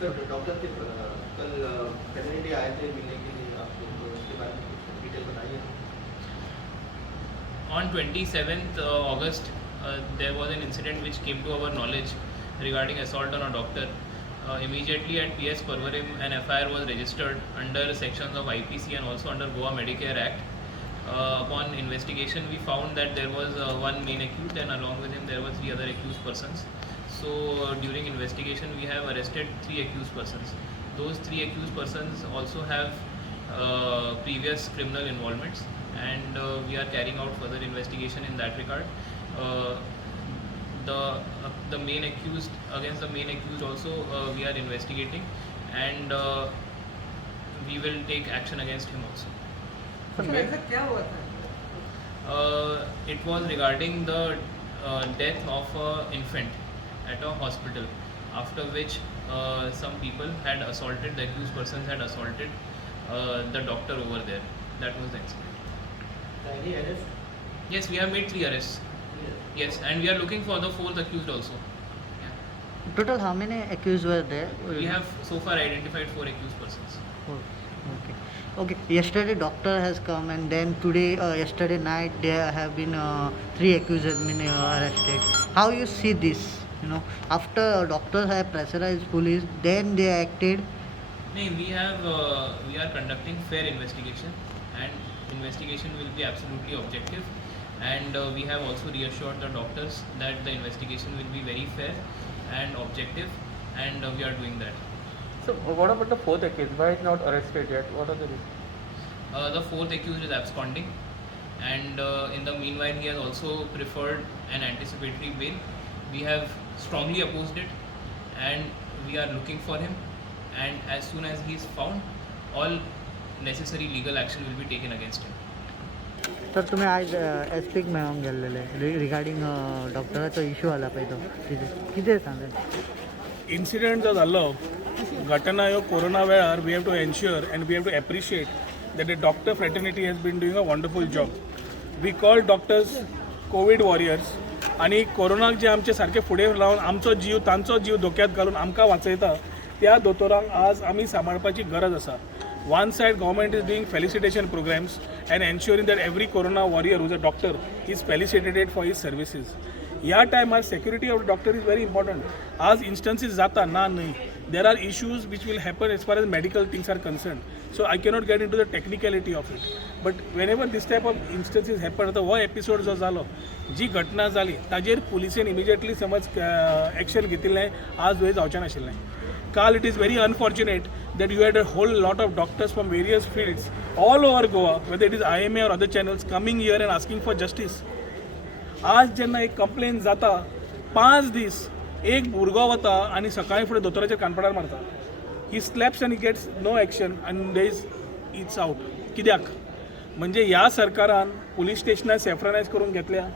Sir doctor के कल facility आए थे मिलने के लिए आपको, तो उसके बारे में कुछ डिटेल बताइए। On 27th August, there was an incident which came to our knowledge regarding assault on a doctor. Immediately at PS Parvarim, an FIR was registered under sections of IPC and also under Goa Medicare Act. Upon investigation, we found that there was one main accused, and along with him there were 3 other accused persons. So during investigation, we have arrested 3 accused persons. Those 3 accused persons also have previous criminal involvements, and we are carrying out further investigation in that regard. Uh, the main accused, against the main accused also we are investigating, and we will take action against him also. Sir ऐसा क्या हुआ था? It was regarding the death of an infant at a hospital, after which some people had assaulted, the accused persons had assaulted the doctor over there. That was the incident. Any arrest? Yes, we have made 3 arrests. Yes, and we are looking for the 4th accused also. Yeah. Total how many accused were there? We have so far identified 4 accused persons. Oh, okay. Okay. Yesterday doctor has come, and then today, yesterday night there have been 3 accused have been arrested. How you see this? You know, after doctors have pressurized police, then they acted. No, we are conducting fair investigation, and investigation will be absolutely objective, and we have also reassured the doctors that the investigation will be very fair and objective, and we are doing that. So what about the 4th accused? Why is not arrested yet? What are the reasons? The 4th accused is absconding, and in the meanwhile he has also preferred an anticipatory bail. We have strongly opposed it, and we are looking for him, and as soon as he is found, all necessary legal action will be taken against him. तर तुम्ही आज S पीक मेळोंक गेल्लेले regarding डॉक्टराचो issue आला पळय तो कितें सांगता? Incident जो जाल्लो घटना ह्यो कोरोना वेळार we have to ensure and we have to appreciate that the doctor fraternity has been doing a wonderful job. We call doctors Covid warriors, आणि कोरोनाक जे आमचे सारखे फुडें लावन आमचो जीव तांचो जीव धोक्यात घालून आमकां वाचयता त्या दोतोरांक आज आमी सांबाळपाची गरज आसा. One side government is doing felicitation programs and ensuring that every corona warrior who is a doctor is felicitated for his services. या टायमार security of doctor is very important. आज instances जाता ना न्हय. There are issues which will happen as far as medical things are concerned. So I cannot get into the technicality of it. But whenever this type of instances happen, आता हो episode जो जालो, जी घटना जाली ताजेर पुलिसेन इमिजिएटली समज action घेतिल्लें आज वेळ जावचें नाशिल्लें. काल it is very unfortunate that you had a whole lot of doctors from various fields all over Goa, whether it is IMA or other channels, coming here and asking for justice. आज जेन्ना एक complain जाता 5 दीस एक भुरगो वता आनी सकाळी फुडें दोतोराचेर कानपडार मारता. ही स्लॅप्स आनी गेट्स नो एक्शन आनी दे इज इट्स आउट. कित्याक? म्हणजे ह्या सरकारान पुलीस स्टेशनां सेफ्रनायज करून घेतल्या.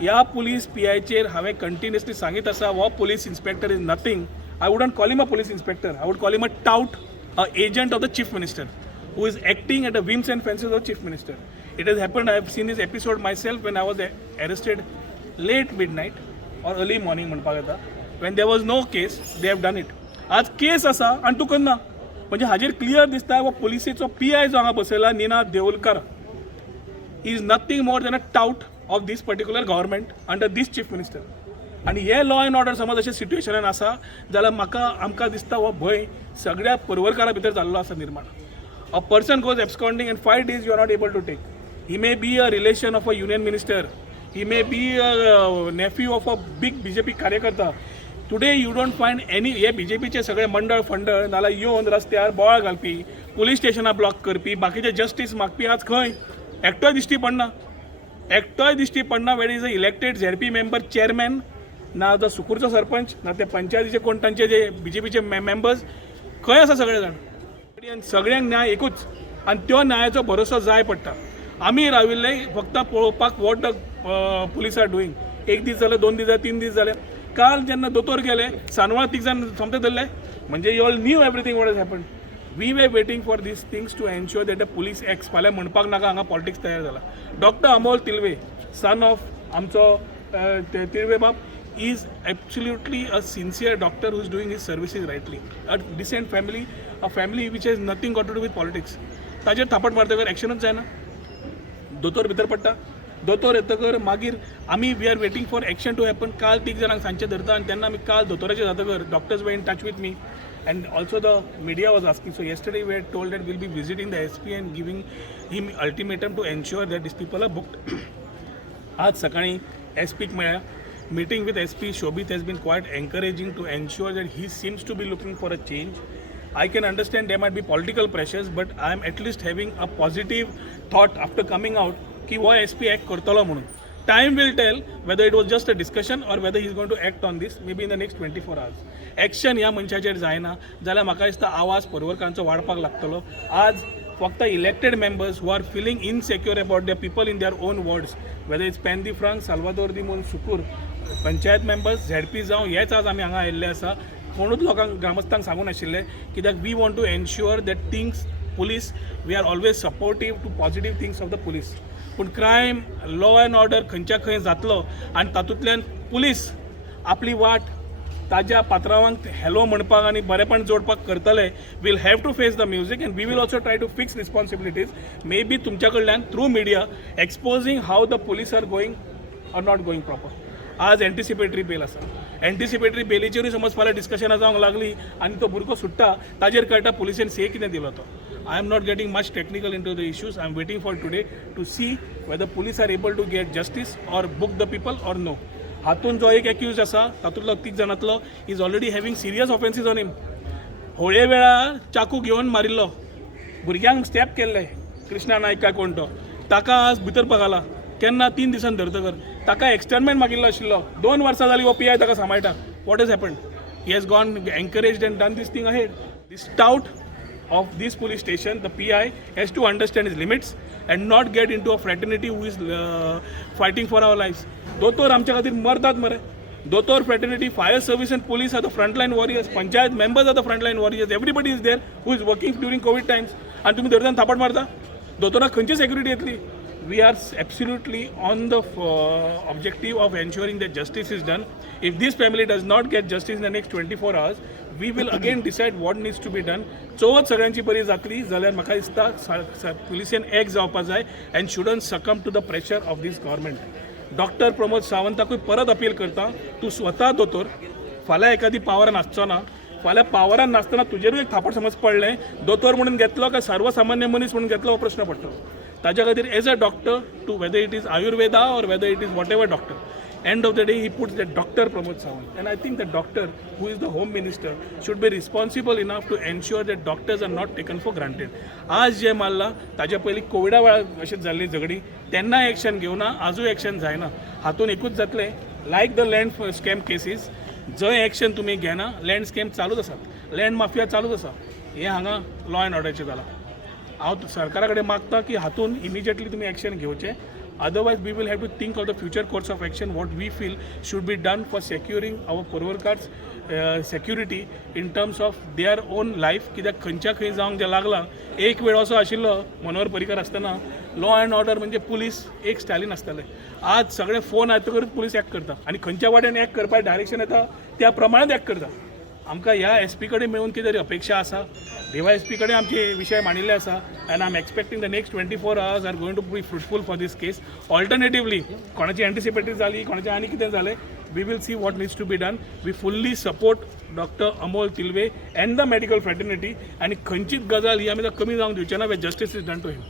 ह्या पुलीस PIचेर हांवें कंटिन्युअसली सांगीत आसा, हो police inspector is nothing. I wouldn't call him a police inspector. I would call him a tout, an agent of the chief minister, who is acting at the whims and fancies of the chief minister. It has happened. I have seen this episode myself when I was arrested late midnight or early morning. When there was no case, they have done it. आज केस आसा आनी तूं करना. म्हणजे हाजेर clear दिसता वो पुलिसेचो PI जो हांगा बसयला Ninad Devalkar, he is nothing more than a tout of this particular government under this chief minister. आणि हे लॉ एंड ऑर्डर समज अशें सिट्युएशनान आसा जाल्यार आमकां दिसता हो भंय सगळ्या परवरकारा भितर जाल्लो आसा निर्माण. A person goes absconding end 5 days you are not able to take. He may be a relation of a union minister. He may be a nephew of a big BJP कार्यकर्ता. Today you don't find any हे BJPचे सगळे मंडळ फंडळ नाल्यार येवन रस्त्यार बोवाळ घालपी, police स्टेशनां block करपी, बाकीचे जस्टीस मागपी आज खंय? एकटोय दिश्टी पडना. एकटोय दिश्टी पडना. Where is a elected ZP member chairman, ना जो सुकूरचो सरपंच, ना ते पंचायतीचे कोण तांचे जे BJPचे मेंबर्स खंय आसा सगळे जाण. सगळ्यांक न्याय एकूच आनी त्यो न्यायाचो भरोसो जाय पडटा. आमी राविल्ले फक्त पळोवपाक what the police are doing. 1 दीस जाले, 2 दीस जाले, 3 दीस जाले. काल जेन्ना दोतोर गेले सानवाळ 3 जाण सोमते धरले. म्हणजे you all know everything what has happened. We were waiting for these things to ensure that the police acts. फाल्यां म्हणपाक नाका हांगा पॉलिटिक्स तयार जाला. Doctor Amol Tilve, son of आमचो तिलवे बाब, is absolutely a sincere doctor who is doing his services rightly. A decent family, a family which has nothing got to do with politics. ताजेर थापट मारतकर एक्शनच जायना. दोतोर भितर पडटा. दोतोर येतकर मागीर आमी we are waiting for action to happen. काल 3 जाणांक सांजचे धरता आनी तेन्ना आमी काल दोतोराचे जातकर doctors we in touch with me and also the media was asking. So yesterday we had told that we'll be visiting the SP and giving him ultimatum to ensure that these people are booked. आज सकाळी SPक मेळ्ळ्या. Meeting with SP Shobit has been quite encouraging to ensure that he seems to be looking for a change. I can understand there might be political pressures, but I am at least having a positive thought after coming out कि वो SP act करतलो म्हणून. Time will tell whether it was just a discussion or whether he is going to act on this maybe in the next 24 hours. Action ह्या मनशाचेर जायना जाल्यार म्हाका दिसता आवाज पर्वरकारांचो वाडपाक लागतलो. आज फक्त elected members who are feeling insecure about the people in their own words, whether it's Penha de Franca, Salvador do Mundo Sucorem, panchayat members, ZP जावं हेच आज आमी हांगा आयिल्ले आसा. कोणूच लोकांक ग्रामस्थांक सांगून आशिल्ले कित्याक we want to ensure that things police we are always supportive to positive things of the police. पूण क्रायम लॉ अँड ऑर्डर खंयच्या खंय जातलो आनी तातूंतल्यान पुलीस आपली वाट ताज्या पात्रांवांक हॅलो म्हणपाक आनी बरेपण जोडपाक करतले. Will have to face the music and we will also try to fix responsibilities may be तुमच्या कडल्यान through media exposing how the police are going or not going proper. आज एंटिसिपेटरी बेल आसा. Anticipatory बेलीचेरूय समज फाल्यां डिस्कशनां जावंक लागली आनी तो भुरगो सुट्टा ताजेर कळटा पुलिसेन से कितें दिलो तो. I am not getting much technical into the issues. I am waiting for today to see whether police are able to get justice or book the people or no. हातून जो एक एक्यूज आसा तातूंतलो 3 जाणांतलो is already having serious offences on him. होळये वेळार चाकू घेवन मारिल्लो, भुरग्यांक स्टॅप केल्ले, कृष्णा नायक काय कोण तो, ताका आज भितर पगाला. केन्ना 3 दिसान धरतकर ताका एक्सटर्नमेंट मागिल्लो आशिल्लो. 2 वर्सां जालीं हो PI ताका सांबाळटा. What has happened? He has gone encouraged and done this thing ahead. This stout of this police station, the PI has to understand his limits and not get into a fraternity who is fighting for our lives. दोतोर आमच्या खातीर मरतात मरे. दोतोर fraternity, fire service and police are the frontline warriors. Panchayat members are the frontline warriors. Everybody is there who is working during COVID times. आणि तुम्ही धरताना थापट मारता. दोतोराक खंयची सेक्युरिटी येतली? We are absolutely on the objective of ensuring that justice is done. If this family does not get justice in the next 24 hours, we will again decide what needs to be done. Chavath सगळ्यांची बरी जातली जाल्यार म्हाका दिसता पुलिसेन एक जावपा जाय and shouldn't succumb to the pressure of this government. Doctor Pramod सावंताकूय परत अपील करता, तूं स्वता दोतोर फाल्यां एखादी पावरान आसचो ना. फाल्यां पावरान नासतना तुजेरूय एक थापट समज पडलें, दोतोर म्हणून घेतलो काय सर्वसामान्य मनीस म्हणून घेतलो हो प्रश्न पडटलो. ताज्या खातीर as a doctor to whether it is Ayurveda or whether it is whatever doctor, end of the day he puts that Dr. Pramod Sawant, and I think the doctor who is the home minister should be responsible enough to ensure that doctors are not taken for granted. आज जे मारला ताज्या पयलीं कोविडा वेळार अशीच जाल्ली झगडी, तेन्ना एक्शन घेवना, आजूय एक्शन जायना. हातून एकूच जातलें लायक द लँड स्कॅम केसीस, जंय एक्शन तुमी घेना लँड स्कॅम चालूच आसात, लँड माफिया चालूच आसा. हें हांगा लॉ अँड ऑर्डरचें जालां. हांव सरकारा कडेन मागता की हातून इमिजिएटली तुमी एक्शन घेवचें. Otherwise, we will have to think of the future course of action, what we feel should be done for securing our Purvarkars' security in terms of their own life. कित्याक खंयच्या खंय जावंक जें लागलां. एक वेळ असो आशिल्लो मनोहर पर्रीकर आसतना लॉ अँड ऑर्डर म्हणजे पुलीस एक स्टालीन आसताले. आज सगळे फोन येतकच पुलीस एक्ट करता आनी खंयच्या वाटेन एक्ट करपाक डायरेक्शन येता त्या प्रमाणेच एक्ट करता. आमकां ह्या SP कडेन मेळून कितें तरी अपेक्षा आसा. DYSP कडेन आमचे विशय मांडिल्ले आसा and I am expecting the next 24 hours are going to be fruitful for this case. Alternatively कोणाची एंटिसिपेटरी जाली, कोणाचें आनी कितें जालें, we will see what needs to be done. We fully support doctor Amol Tilve and the medical fraternity. आनी खंयचीच गजाल ही आमी कमी जावंक दिवचे ना. Justice is done to him.